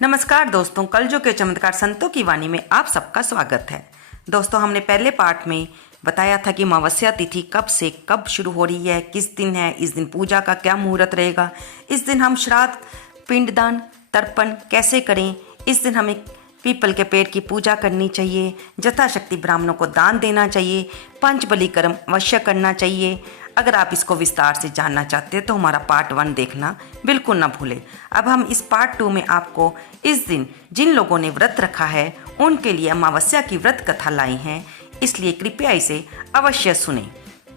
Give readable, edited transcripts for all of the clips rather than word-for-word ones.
नमस्कार दोस्तों, कलयुग के चमत्कार संतों की वाणी में आप सबका स्वागत है। दोस्तों, हमने पहले पार्ट में बताया था कि अमावस्या तिथि कब से कब शुरू हो रही है, किस दिन है, इस दिन पूजा का क्या मुहूर्त रहेगा, इस दिन हम श्राद्ध, पिंडदान, तर्पण कैसे करें, इस दिन हमें पीपल के पेड़ की पूजा करनी चाहिए, यथाशक्ति ब्राह्मणों को दान देना चाहिए, पंचबली कर्म अवश्य करना चाहिए। अगर आप इसको विस्तार से जानना चाहते हैं तो हमारा पार्ट 1 देखना बिल्कुल ना भूलें। अब हम इस पार्ट 2 में आपको इस दिन जिन लोगों ने व्रत रखा है उनके लिए अमावस्या की व्रत कथा लाई हैं, इसलिए कृपया इसे अवश्य सुनें।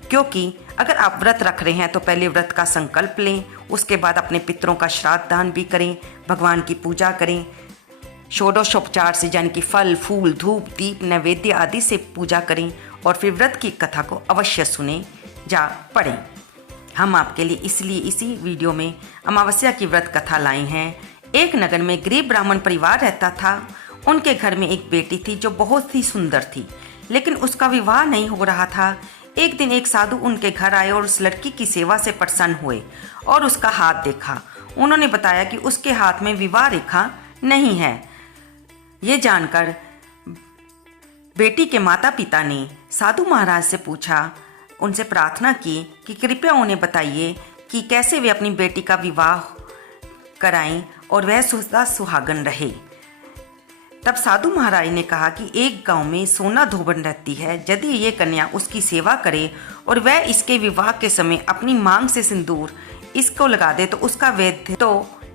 क्योंकि अगर आप व्रत रख रहे हैं तो पहले व्रत का संकल्प लें, उसके बाद अपने पितरों का श्राद्ध दान भी करें, भगवान की पूजा करें, षोडशोपचार से यानी कि फल, फूल, धूप, दीप, नैवेद्य आदि से पूजा करें और फिर व्रत की कथा को अवश्य सुनें जा पढ़ें। हम आपके लिए इसलिए इसी वीडियो में अमावस्या की व्रत कथा लाए हैं। एक नगर में गरीब ब्राह्मण परिवार रहता था। उनके घर में एक बेटी थी जो बहुत ही सुंदर थी, लेकिन उसका विवाह नहीं हो रहा था। एक दिन एक साधु उनके घर आए और उस लड़की की सेवा से प्रसन्न हुए और उसका हाथ देखा। उन्होंने बताया कि उसके हाथ में विवाह रेखा नहीं है। ये जानकर बेटी के माता पिता ने साधु महाराज से पूछा, उनसे प्रार्थना की कि कृपया उन्हें बताइए कि कैसे वे अपनी बेटी का विवाह कराएं और वह सदा सुहागन रहे। तब साधु महाराज ने कहा कि एक गांव में सोना धोबन रहती है। यदि ये कन्या उसकी सेवा करे और वह इसके विवाह के समय अपनी मांग से सिंदूर इसको लगा दे तो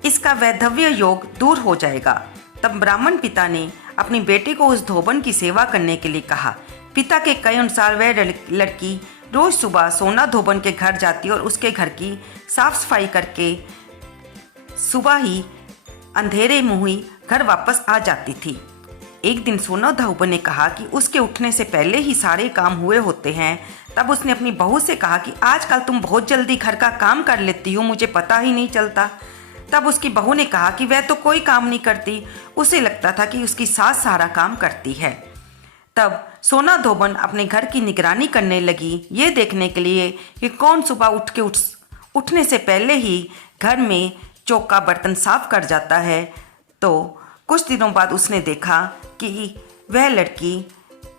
इसका वैधव्य योग दूर हो जाएगा। तब ब्राह्मण पिता ने अपनी बेटी को उस धोबन की सेवा करने के लिए कहा। पिता के कहे अनुसार वह लड़की रोज सुबह सोना धोबन के घर जाती और उसके घर की साफ सफाई करके सुबह ही अंधेरे मुंह ही घर वापस आ जाती थी। एक दिन सोना धोबन ने कहा कि उसके उठने से पहले ही सारे काम हुए होते हैं। तब उसने अपनी बहू से कहा कि आजकल तुम बहुत जल्दी घर का काम कर लेती हो, मुझे पता ही नहीं चलता। तब उसकी बहू ने कहा कि वह तो कोई काम नहीं करती, उसे लगता था कि उसकी सास सारा काम करती है। तब सोना धोबन अपने घर की निगरानी करने लगी, ये देखने के लिए कि कौन सुबह उठने से पहले ही घर में चौका बर्तन साफ कर जाता है। तो कुछ दिनों बाद उसने देखा कि वह लड़की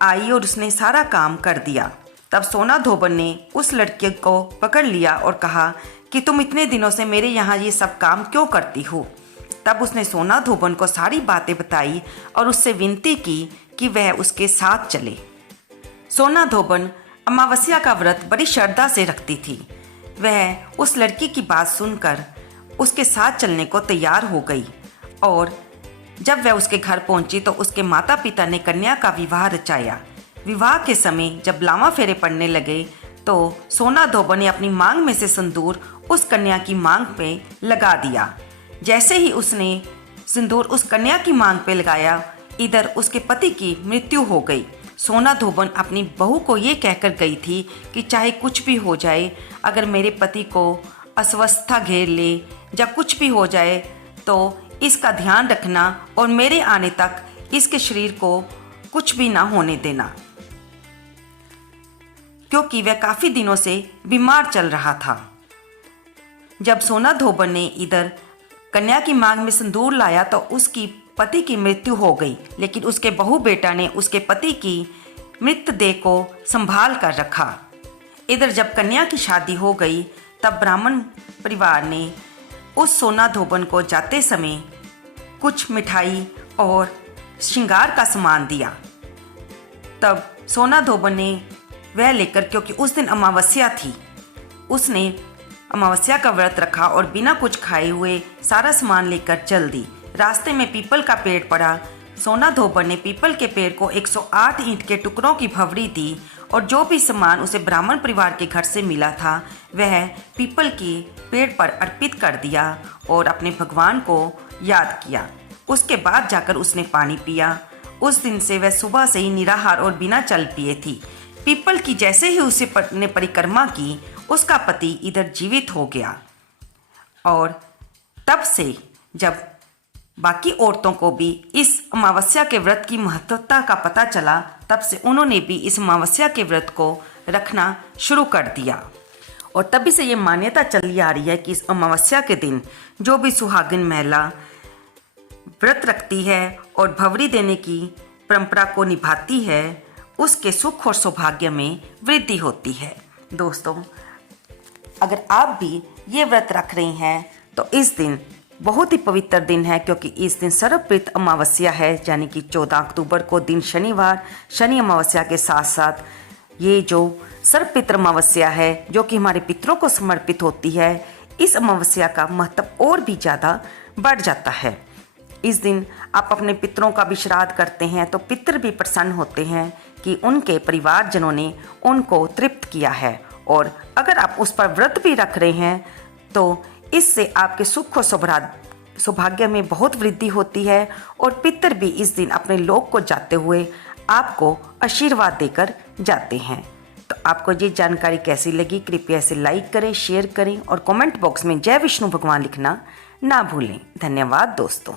आई और उसने सारा काम कर दिया। तब सोना धोबन ने उस लड़के को पकड़ लिया और कहा कि तुम इतने दिनों से मेरे यहाँ ये सब काम क्यों करती हो। तब उसने सोना धोबन को सारी बातें बताई और उससे विनती की कि वह उसके साथ चले। सोना धोबन अमावस्या का व्रत बड़ी श्रद्धा से रखती थी। वह उस लड़की की बात सुनकर उसके साथ चलने को तैयार हो गई और जब वह उसके घर पहुंची तो उसके माता पिता ने कन्या का विवाह रचाया। विवाह के समय जब लावा फेरे पड़ने लगे तो सोना धोबन ने अपनी मांग में से सिंदूर उस कन्या की मांग पे लगा दिया। जैसे ही उसने सिंदूर उस कन्या की मांग पे लगाया, इधर उसके पति की मृत्यु हो गई। सोना धोबन अपनी बहू को ये कहकर गई थी कि चाहे कुछ भी हो जाए, अगर मेरे पति को अस्वस्थता घेर ले या कुछ भी हो जाए तो इसका ध्यान रखना और मेरे आने तक इसके शरीर को कुछ भी ना होने देना, क्योंकि वह काफ़ी दिनों से बीमार चल रहा था। जब सोना धोबन ने इधर कन्या की मांग में सिंदूर लाया तो उसकी पति की मृत्यु हो गई, लेकिन उसके बहू बेटा ने उसके पति की मृतदेह को संभाल कर रखा। इधर जब कन्या की शादी हो गई तब ब्राह्मण परिवार ने उस सोना धोबन को जाते समय कुछ मिठाई और श्रृंगार का सामान दिया। तब सोना धोबन ने वह लेकर, क्योंकि उस दिन अमावस्या थी, उसने अमावस्या का व्रत रखा और बिना कुछ खाए हुए सारा सामान लेकर चल दी। रास्ते में पीपल का पेड़ पड़ा। सोना धोबन ने पीपल के पेड़ को 108 ईंट के टुकड़ों की भंवरी दी और जो भी सामान उसे ब्राह्मण परिवार के घर से मिला था वह पीपल के पेड़ पर अर्पित कर दिया और अपने भगवान को याद किया। उसके बाद जाकर उसने पानी पिया। उस दिन से वह सुबह से ही निराहार और बिना चल पिए थी। पीपल की जैसे ही उसे ने परिक्रमा की, उसका पति इधर जीवित हो गया। और तब से जब बाकी औरतों को भी इस अमावस्या के व्रत की महत्वता का पता चला, तब से उन्होंने भी इस अमावस्या के व्रत को रखना शुरू कर दिया। और तभी से ये मान्यता चली आ रही है कि इस अमावस्या के दिन जो भी सुहागिन महिला व्रत रखती है और भवरी देने की परंपरा को निभाती है, उसके सुख और सौभाग्य में वृद्धि होती है। दोस्तों, अगर आप भी ये व्रत रख रही हैं तो इस दिन बहुत ही पवित्र दिन है, क्योंकि इस दिन सर्वप्रीत अमावस्या है, यानी कि 14 अक्टूबर को दिन शनिवार, शनि अमावस्या के साथ साथ ये जो सर्वपितृ अमावस्या है जो कि हमारे पितरों को समर्पित होती है, इस अमावस्या का महत्व और भी ज़्यादा बढ़ जाता है। इस दिन आप अपने पितरों का भी श्राद्ध करते हैं तो पितर भी प्रसन्न होते हैं कि उनके परिवारजनों ने उनको तृप्त किया है। और अगर आप उस पर व्रत भी रख रहे हैं तो इससे आपके सुख और सौभाग्य में बहुत वृद्धि होती है और पितर भी इस दिन अपने लोक को जाते हुए आपको आशीर्वाद देकर जाते हैं। तो आपको ये जानकारी कैसी लगी, कृपया इसे लाइक करें, शेयर करें और कमेंट बॉक्स में जय विष्णु भगवान लिखना ना भूलें। धन्यवाद दोस्तों।